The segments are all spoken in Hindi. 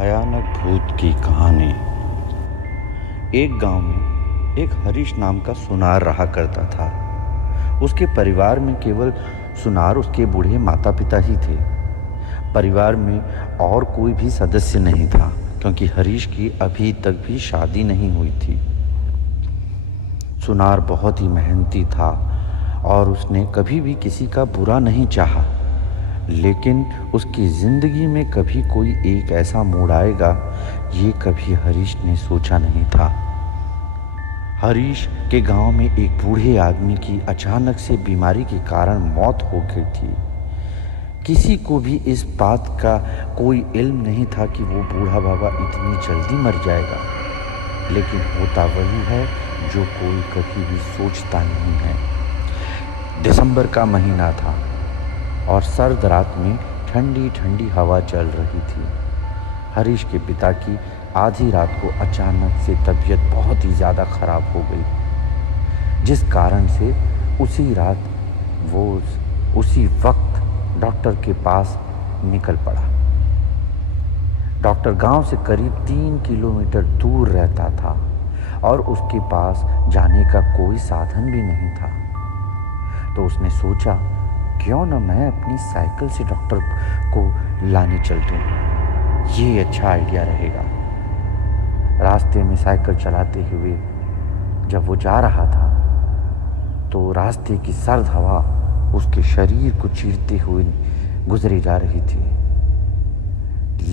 भयानक भूत की कहानी। एक गांव में एक हरीश नाम का सुनार रहा करता था। उसके परिवार में केवल सुनार उसके बूढ़े माता पिता ही थे। परिवार में और कोई भी सदस्य नहीं था, क्योंकि हरीश की अभी तक भी शादी नहीं हुई थी। सुनार बहुत ही मेहनती था और उसने कभी भी किसी का बुरा नहीं चाहा। लेकिन उसकी जिंदगी में कभी कोई एक ऐसा मोड़ आएगा, ये कभी हरीश ने सोचा नहीं था। हरीश के गांव में एक बूढ़े आदमी की अचानक से बीमारी के कारण मौत हो गई थी। किसी को भी इस बात का कोई इल्म नहीं था कि वो बूढ़ा बाबा इतनी जल्दी मर जाएगा, लेकिन होता वही है जो कोई कभी भी सोचता नहीं है। दिसंबर का महीना था और सर्द रात में ठंडी ठंडी हवा चल रही थी। हरीश के पिता की आधी रात को अचानक से तबीयत बहुत ही ज़्यादा खराब हो गई, जिस कारण से उसी रात वो उसी वक्त डॉक्टर के पास निकल पड़ा। डॉक्टर गांव से करीब 3 किलोमीटर दूर रहता था और उसके पास जाने का कोई साधन भी नहीं था। तो उसने सोचा, क्यों न मैं अपनी साइकिल से डॉक्टर को लाने चल दूं, ये अच्छा आइडिया रहेगा। रास्ते में साइकिल चलाते हुए जब वो जा रहा था तो रास्ते की सर्द हवा उसके शरीर को चीरते हुए गुजरे जा रही थी,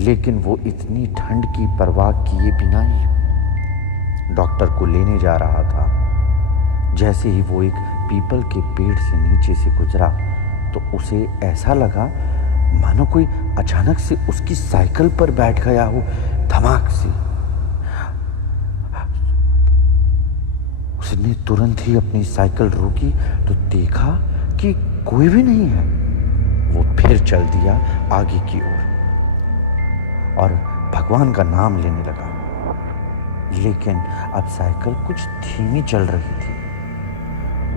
लेकिन वो इतनी ठंड की परवाह किए बिना ही डॉक्टर को लेने जा रहा था। जैसे ही वो एक पीपल के पेड़ से नीचे से गुजरा तो उसे ऐसा लगा मानो कोई अचानक से उसकी साइकिल पर बैठ गया हो, धमाक से। उसने तुरंत ही अपनी साइकिल रोकी तो देखा कि कोई भी नहीं है। वो फिर चल दिया आगे की ओर और भगवान का नाम लेने लगा, लेकिन अब साइकिल कुछ धीमी चल रही थी।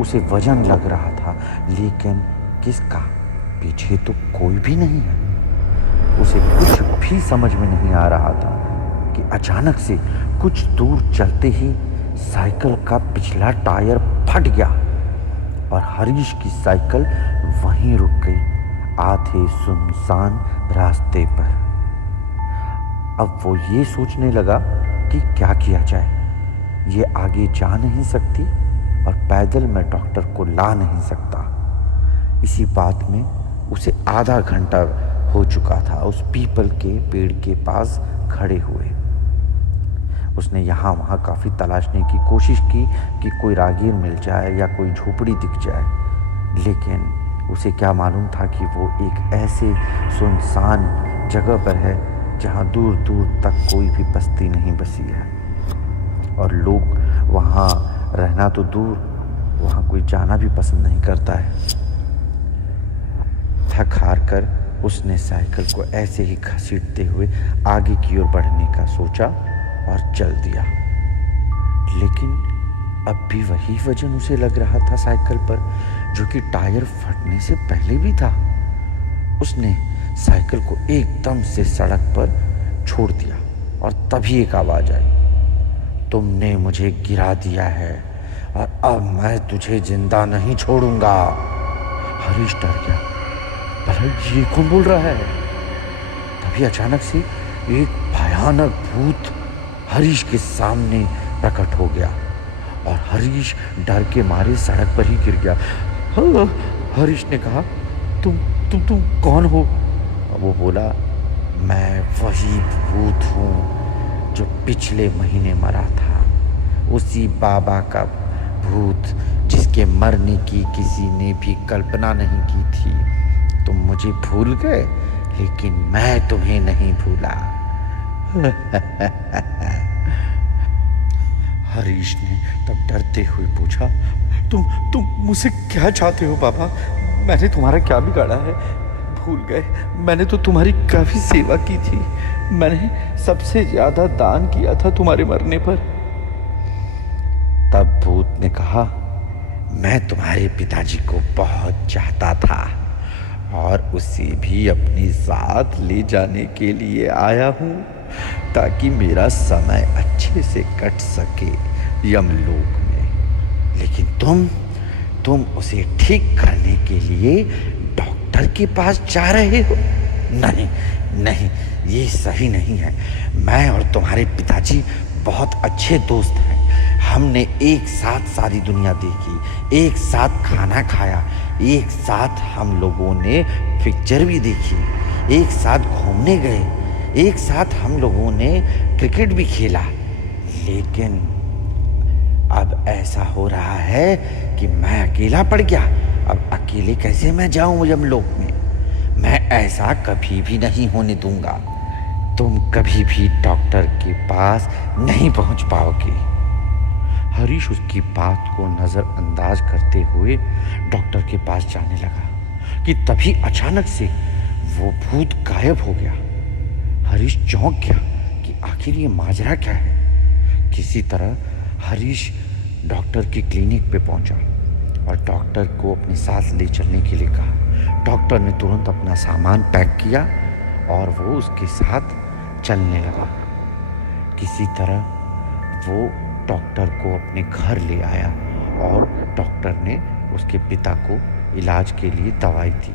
उसे वजन लग रहा था, लेकिन किसका? पीछे तो कोई भी नहीं है। उसे कुछ भी समझ में नहीं आ रहा था कि अचानक से कुछ दूर चलते ही साइकिल का पिछला टायर फट गया और हरीश की साइकिल वहीं रुक गई, आधे सुनसान रास्ते पर। अब वो ये सोचने लगा कि क्या किया जाए। ये आगे जा नहीं सकती और पैदल मैं डॉक्टर को ला नहीं सकता। इसी बात में उसे आधा घंटा हो चुका था उस पीपल के पेड़ के पास खड़े हुए। उसने यहाँ वहाँ काफ़ी तलाशने की कोशिश की कि कोई राहगीर मिल जाए या कोई झोपड़ी दिख जाए, लेकिन उसे क्या मालूम था कि वो एक ऐसे सुनसान जगह पर है जहाँ दूर दूर तक कोई भी बस्ती नहीं बसी है और लोग वहाँ रहना तो दूर, वहाँ कोई जाना भी पसंद नहीं करता है। थक हार कर उसने साइकिल को ऐसे ही घसीटते हुए आगे की ओर बढ़ने का सोचा और चल दिया, लेकिन अब भी वही वजन उसे लग रहा था साइकिल पर, जो कि टायर फटने से पहले भी था। उसने साइकिल को एकदम से सड़क पर छोड़ दिया और तभी एक आवाज आई, तुमने मुझे गिरा दिया है और अब मैं तुझे जिंदा नहीं छोड़ूंगा। हरीश डर गया, भला ये कौन बोल रहा है? तभी अचानक से एक भयानक भूत हरीश के सामने प्रकट हो गया और हरीश डर के मारे सड़क पर ही गिर गया। हरीश ने कहा, तुम कौन हो? वो बोला, मैं वही भूत हूँ जो पिछले महीने मरा था, उसी बाबा का भूत जिसके मरने की किसी ने भी कल्पना नहीं की थी। तुम मुझे भूल गए, लेकिन मैं तुम्हें नहीं भूला। हरीश ने तब डरते हुए पूछा, तुम मुझसे क्या चाहते हो बाबा? मैंने तुम्हारा क्या बिगाड़ा है? भूल गए, मैंने तो तुम्हारी काफी सेवा की थी। मैंने सबसे ज्यादा दान किया था तुम्हारे मरने पर। तब भूत ने कहा, मैं तुम्हारे पिताजी को बहुत चाहता था और उसे भी अपने साथ ले जाने के लिए आया हूँ। ताकि मेरा समय अच्छे से कट सके यमलोक में। लेकिन तुम उसे ठीक करने के लिए डॉक्टर के पास जा रहे हो। नहीं नहीं, ये सही नहीं है। मैं और तुम्हारे पिताजी बहुत अच्छे दोस्त हैं। हमने एक साथ सारी दुनिया देखी, एक साथ खाना खाया, एक साथ हम लोगों ने पिक्चर भी देखी, एक साथ घूमने गए, एक साथ हम लोगों ने क्रिकेट भी खेला। लेकिन अब ऐसा हो रहा है कि मैं अकेला पड़ गया। अब अकेले कैसे मैं जाऊं यमलोक में? मैं ऐसा कभी भी नहीं होने दूंगा। तुम कभी भी डॉक्टर के पास नहीं पहुंच पाओगे। हरीश उसकी बात को नजरअंदाज करते हुए डॉक्टर के पास जाने लगा कि तभी अचानक से वो भूत गायब हो गया। हरीश चौंक गया कि आखिर ये माजरा क्या है। किसी तरह हरीश डॉक्टर की क्लिनिक पे पहुंचा और डॉक्टर को अपने साथ ले चलने के लिए कहा। डॉक्टर ने तुरंत अपना सामान पैक किया और वो उसके साथ चलने लगा। किसी तरह वो डॉक्टर को अपने घर ले आया और डॉक्टर ने उसके पिता को इलाज के लिए दवाई दी।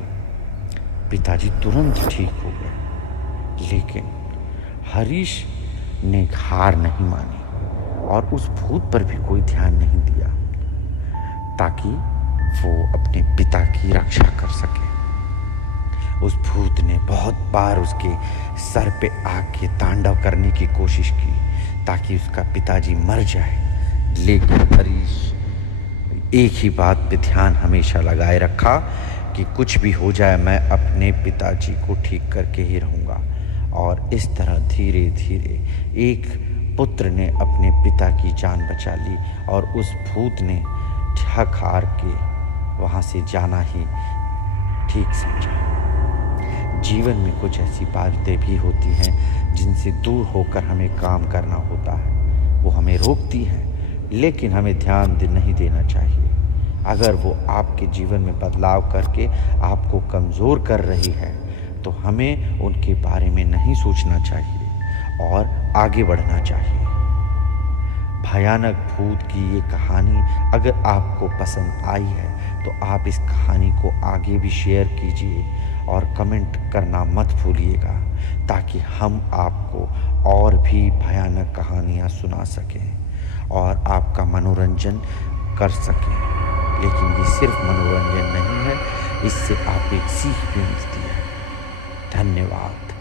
पिताजी तुरंत ठीक हो गए। लेकिन हरीश ने हार नहीं मानी और उस भूत पर भी कोई ध्यान नहीं दिया ताकि वो अपने पिता की रक्षा कर सके। उस भूत ने बहुत बार उसके सर पे आग के तांडव करने की कोशिश की ताकि उसका पिताजी मर जाए। लेकिन हरीश एक ही बात पे ध्यान हमेशा लगाए रखा कि कुछ भी हो जाए मैं अपने पिताजी को ठीक करके ही रहूँगा। और इस तरह धीरे धीरे एक पुत्र ने अपने पिता की जान बचा ली और उस भूत ने थक हार के वहाँ से जाना ही ठीक समझा। जीवन में कुछ ऐसी बातें भी होती हैं जिनसे दूर होकर हमें काम करना होता है। वो हमें रोकती हैं, लेकिन हमें ध्यान नहीं देना चाहिए। अगर वो आपके जीवन में बदलाव करके आपको कमज़ोर कर रही है तो हमें उनके बारे में नहीं सोचना चाहिए और आगे बढ़ना चाहिए। भयानक भूत की ये कहानी अगर आपको पसंद आई है तो आप इस कहानी को आगे भी शेयर कीजिए और कमेंट करना मत भूलिएगा ताकि हम आपको और भी भयानक कहानियाँ सुना सकें और आपका मनोरंजन कर सकें। लेकिन ये सिर्फ मनोरंजन नहीं है, इससे आप एक सीख भी मिलती है। धन्यवाद।